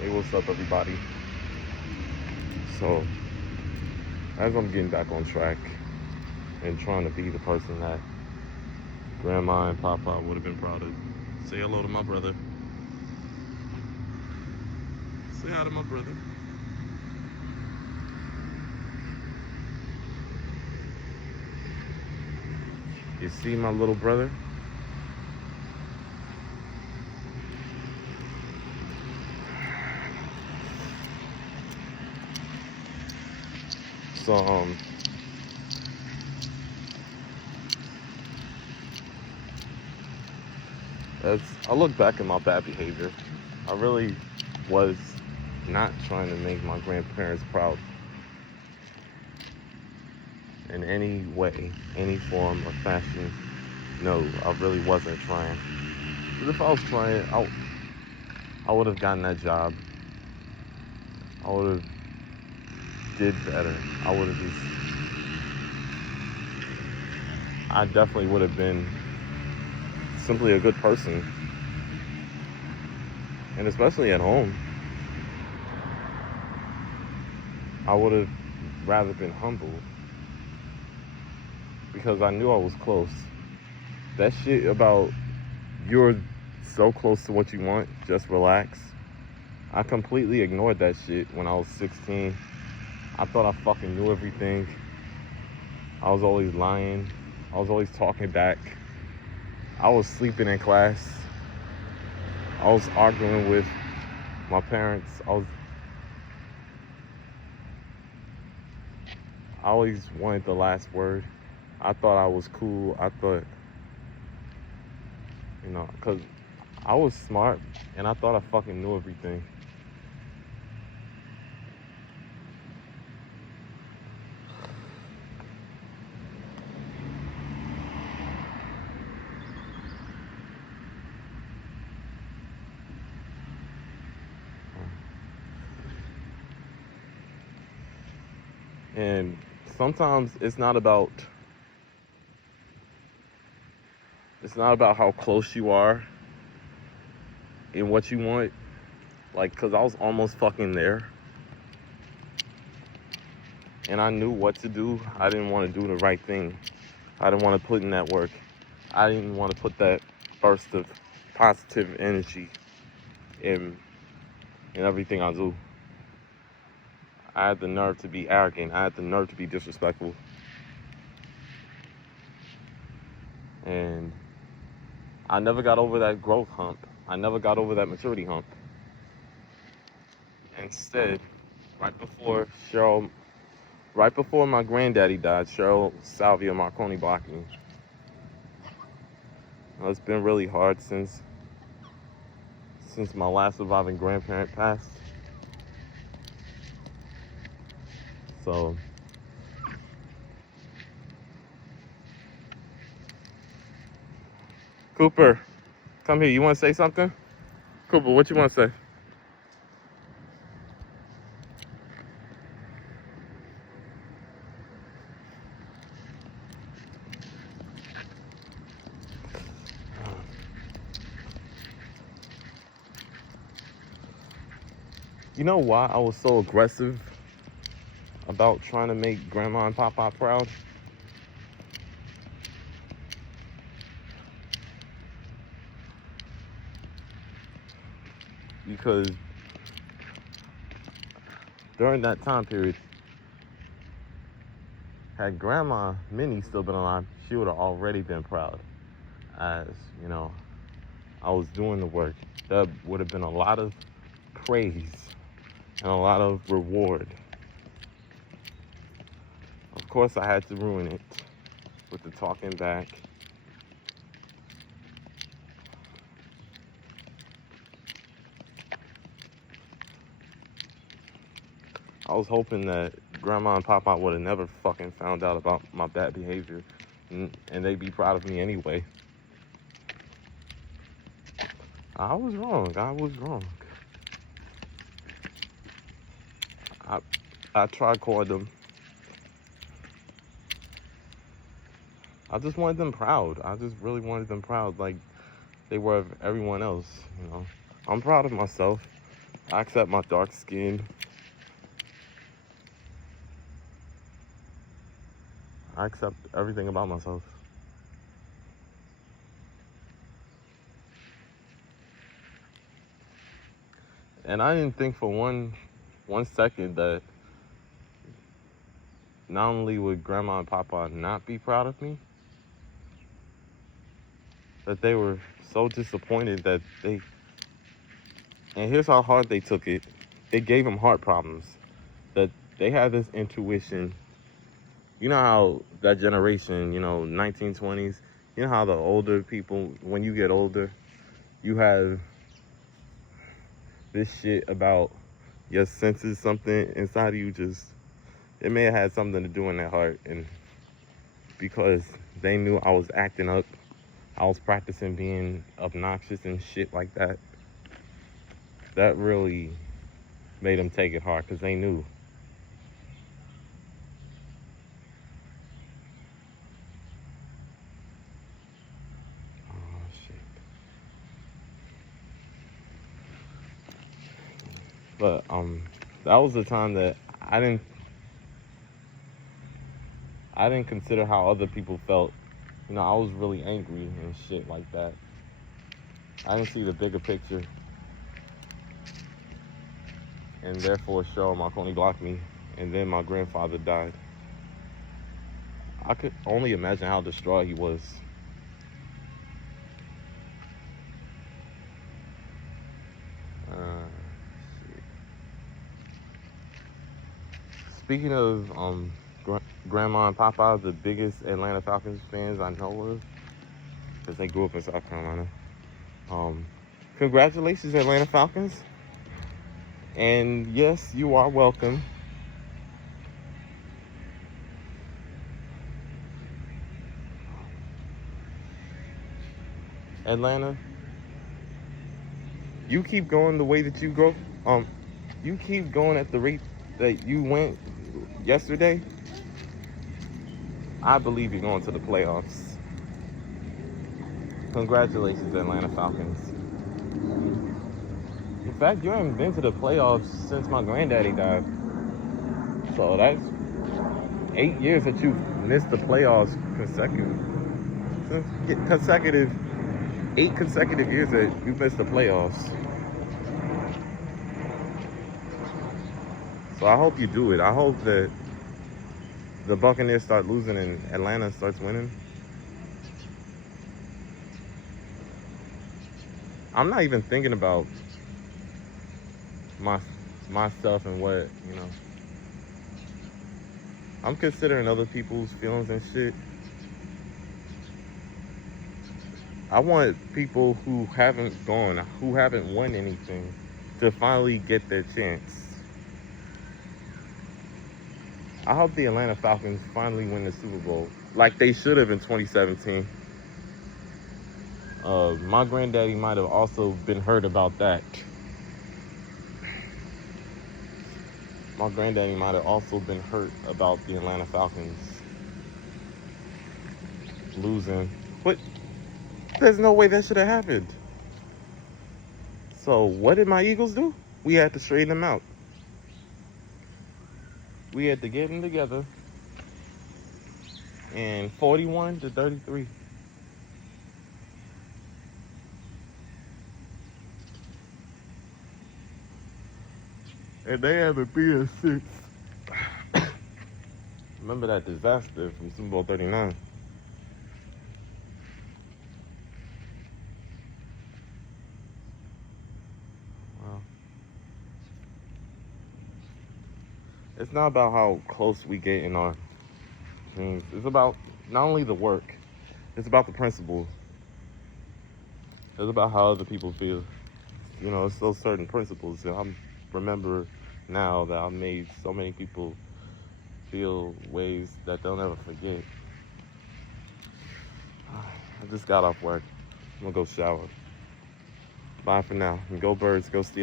Hey, what's up, everybody? So, as I'm getting back on track and trying to be the person that Grandma and Papa would have been proud of, say hello to my brother. Say hi to my brother. You see my little brother? So, as I look back at my bad behavior, I really was not trying to make my grandparents proud in any way, any form or fashion. No, I really wasn't trying. Because if I was trying, I would have gotten that job. I would have did better. I would have I definitely would have been simply a good person. And especially at home, I would have rather been humble because I knew I was close. That shit about you're so close to what you want, just relax. I completely ignored that shit when I was 16. I thought I fucking knew everything. I was always lying. I was always talking back. I was sleeping in class. I was arguing with my parents. I always wanted the last word. I thought I was cool. I thought, because I was smart and I thought I fucking knew everything. And sometimes it's not about how close you are and what you want. Like, cause I was almost fucking there, and I knew what to do. I didn't want to do the right thing. I didn't want to put in that work. I didn't want to put that burst of positive energy in everything I do. I had the nerve to be arrogant. I had the nerve to be disrespectful. And I never got over that growth hump. I never got over that maturity hump. Instead, right before Cheryl, right before my granddaddy died, Cheryl Salvia Marconi blocked me. It's been really hard since my last surviving grandparent passed. So, Cooper, come here. You want to say something? Cooper, what you want to say? You know why I was so aggressive about trying to make Grandma and Papa proud? Because during that time period, had Grandma Minnie still been alive, she would have already been proud. As you know, I was doing the work. That would have been a lot of praise and a lot of reward. Of course, I had to ruin it with the talking back. I was hoping that Grandma and Papa would have never fucking found out about my bad behavior, and they'd be proud of me anyway. I was wrong. I was wrong. I I tried calling them. I just wanted them proud. I just really wanted them proud, like they were of everyone else. I'm proud of myself. I accept my dark skin. I accept everything about myself. And I didn't think for one second that not only would Grandma and Papa not be proud of me, that they were so disappointed that they, and here's how hard they took it. It gave them heart problems. That they had this intuition. You know how that generation, 1920s, you know how the older people, when you get older, you have this shit about your senses, something inside of you just, it may have had something to do in their heart. And because they knew I was acting up, I was practicing being obnoxious and shit like that, that really made them take it hard because they knew. Oh, shit. But that was the time that I didn't consider how other people felt. I was really angry and shit like that. I didn't see the bigger picture. And therefore, Marconi blocked me. And then my grandfather died. I could only imagine how distraught he was. Shit. Speaking of Grandma and Papa, the biggest Atlanta Falcons fans I know of, because they grew up in South Carolina. Congratulations, Atlanta Falcons. And yes, you are welcome. Atlanta, you keep going the way that you go. You keep going at the rate that you went yesterday. I believe you're going to the playoffs. Congratulations, Atlanta Falcons. In fact, you haven't been to the playoffs since my granddaddy died. So that's 8 years that you've missed the playoffs consecutive. 8 consecutive years that you've missed the playoffs. So I hope you do it. I hope that the Buccaneers start losing and Atlanta starts winning. I'm not even thinking about myself and what, I'm considering other people's feelings and shit. I want people who haven't won anything, to finally get their chance. I hope the Atlanta Falcons finally win the Super Bowl, like they should have in 2017. My granddaddy might have also been hurt about that. My granddaddy might have also been hurt about the Atlanta Falcons losing. But there's no way that should have happened. So what did my Eagles do? We had to straighten them out. We had to get them together. And 41-33. And they haven't beat us since. Remember that disaster from Super Bowl 39? Wow. It's not about how close we get in our dreams. It's about not only the work, it's about the principle. It's about how other people feel. It's those certain principles. And I remember now that I've made so many people feel ways that they'll never forget. I just got off work. I'm gonna go shower. Bye for now. And go Birds, go Steelers.